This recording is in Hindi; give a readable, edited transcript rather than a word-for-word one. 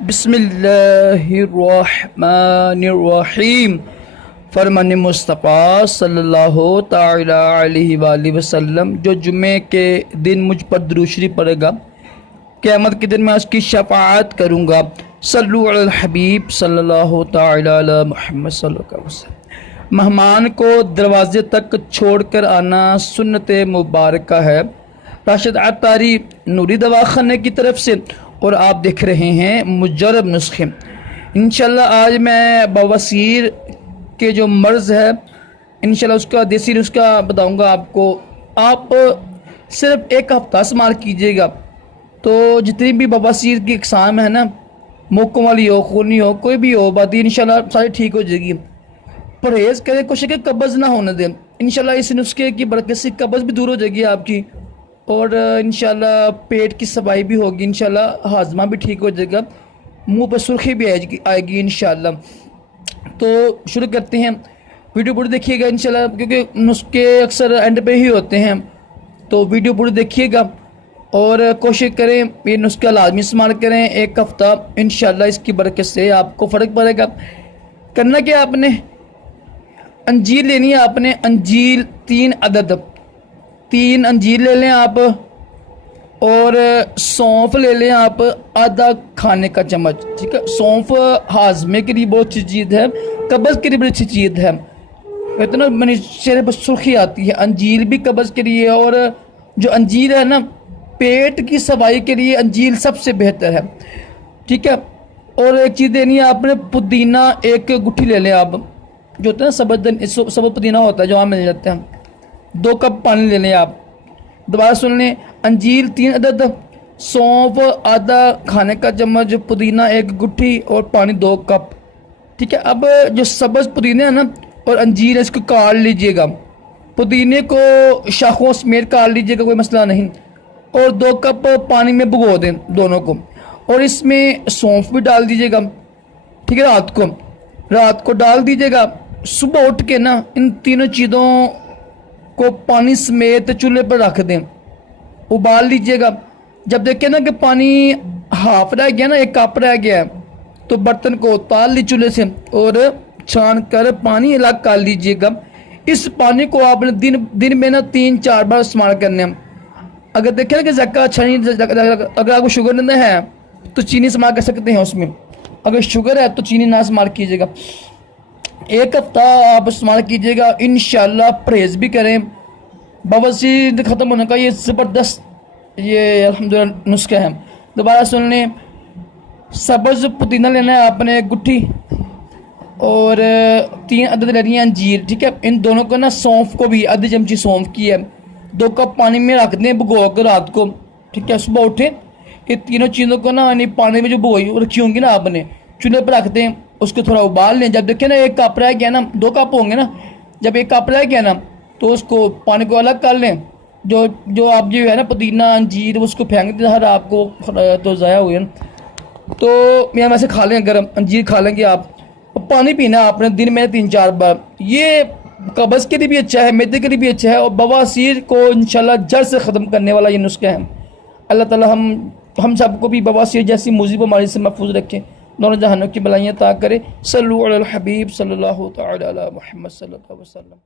बिस्मिल्लाहिर्रहमानिर्रहीम। फरमान मुस्तफ़ा सल्लल्लाहु ताला अलैहि वसल्लम, जो जुम्मे के दिन मुझ पर दुरूद शरीफ पढ़ेगा, क़यामत के दिन मैं उसकी शफ़ाअत करूँगा। सल्लु अलल हबीब सल्लल्लाहु ताला अला मुहम्मद सल्लल्लाहु अलैहि वसल्लम। मेहमान को दरवाजे तक छोड़कर आना सुन्नत मुबारक है। राशिद अत्तारी नूरी दवाखाने की तरफ से, और आप देख रहे हैं मुजर्रब नुस्खे। इंशाल्लाह आज मैं बवासीर के जो मर्ज़ है इंशाल्लाह उसका देसी नुस्खा बताऊंगा आपको। आप सिर्फ एक हफ्ता इस्तेमाल कीजिएगा तो जितनी भी बवासीर की इकसाम है ना, मोकों वाली हो, खूनी हो, कोई भी हो, बात इंशाल्लाह सारी ठीक हो जाएगी। परहेज़ करें, कोशिश करें कब्ज़ ना होने दें। इंशाल्लाह इस नुस्खे की बरकत से कब्ज़ भी दूर हो जाएगी आपकी, और इंशाल्लाह पेट की सफाई भी होगी, इंशाल्लाह हाजमा भी ठीक हो जाएगा, मुंह पर सुर्खी भी आएगी इंशाल्लाह। तो शुरू करते हैं, वीडियो पूरी देखिएगा इंशाल्लाह, क्योंकि नुस्खे अक्सर एंड पे ही होते हैं। तो वीडियो पूरी देखिएगा और कोशिश करें ये नुस्खा लाजमी इस्तेमाल करें। एक हफ़्ता इंशाल्लाह इसकी बरकत से आपको फ़र्क पड़ेगा। करना क्या, आपने अंजीर लेनी है। आपने अंजीर 3 अदद, 3 अंजीर ले लें आप, और सौंफ ले लें आप आधा खाने का चम्मच। ठीक है, सौंफ हाजमे के लिए बहुत अच्छी चीज़ है, कब्ज़ के लिए बड़ी अच्छी चीज़ है। कहते ना मैंने चेहरे पर सुर्खी आती है, अंजीर भी कब्ज़ के लिए, और जो अंजीर है ना पेट की सफाई के लिए अंजीर सबसे बेहतर है। ठीक है, और एक चीज़ देनी है आपने, पुदीना 1 गुट्ठी ले लें आप, जो होता है ना सबज पुदीना होता है जो वहाँ मिल जाता है। 2 कप पानी ले लें आप। दोबारा सुन लें, अंजीर 3 अदद, सौंफ आधा खाने का चम्मच, पुदीना 1 गुट्ठी और पानी 2 कप। ठीक है, अब जो सब्ज़ पुदीना है ना और अंजीर है, इसको काट लीजिएगा। पुदीने को शाखों समेत काट लीजिएगा, कोई मसला नहीं, और 2 कप पानी में भिगो दें दोनों को, और इसमें सौंफ भी डाल दीजिएगा। ठीक है, रात को डाल दीजिएगा। सुबह उठ के ना इन तीनों चीज़ों को पानी समेत चूल्हे पर रख दें, उबाल लीजिएगा। जब देखें ना कि पानी हाफ रह गया ना, 1 कप रह गया है, तो बर्तन को उतार ली चूल्हे से और छान कर पानी अलग कर लीजिएगा। इस पानी को आपने दिन में ना 3-4 बार इस्तेमाल करने हैं। अगर देखें ना कि ज़क्का अच्छा नहीं, अगर आपको शुगर नहीं है तो चीनी इस्तेमाल कर सकते हैं उसमें, अगर शुगर है तो चीनी ना इस्तेमाल कीजिएगा। 1 हफ्ता आप इस्तेमाल कीजिएगा, इंशाल्लाह परहेज़ भी करें, बवासीर ख़त्म होने का ये ज़बरदस्त ये अल्हम्दुलिल्लाह नुस्खा है। दोबारा सुन लें, सब्ज़ पुदीना लेना है आपने 1 गुट्ठी, और 3 अदद लेनी है अंजीर। ठीक है, इन दोनों को ना सौंफ को भी आधी चमची सौंफ की है, 2 कप पानी में रख दें भिगो कर रात को। ठीक है, सुबह उठें, ये तीनों चीज़ों को ना यानी पानी में जो भिगोई रखी होंगी ना आपने, चूल्हे पर रख दें, उसको थोड़ा उबाल लें। जब देखें ना 1 कप रह गया ना, 2 कप होंगे ना, जब 1 कप रह गया ना तो उसको पानी को अलग कर लें। जो आप जो है ना पुदीना अंजीर उसको फेंक दें, हर आपको तो ज़ाया हुए ना, तो या वैसे खा लें, गर्म अंजीर खा लेंगे आप। पानी पीना आपने दिन में 3-4 बार, ये कब्ज़ के लिए भी अच्छा है, मैदे के लिए भी अच्छा है, और बवासीर को इंशाल्लाह जड़ से ख़त्म करने वाला ये नुस्खा है। अल्लाह ताला हम सबको भी बवासीर जैसी मुसीबत बीमारी से महफूज रखें, दोनों जहानों की बलाइयाँ ता करे। सल्लु अलल हबीब सल्लल्लाहु ताला अला मुहम्मद सल्लल्लाहु अलैहि वसल्लम।